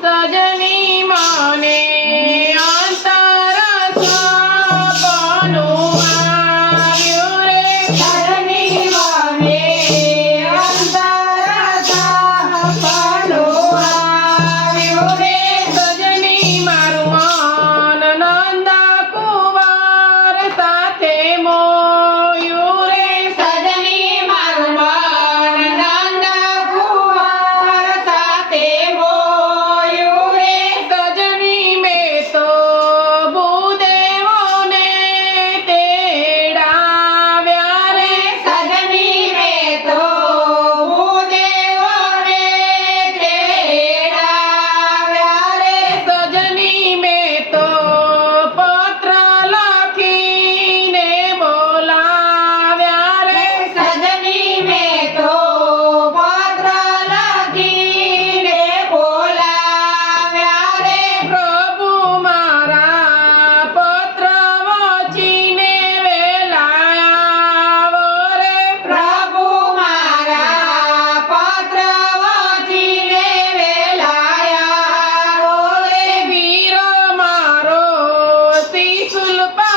the day. to the bar.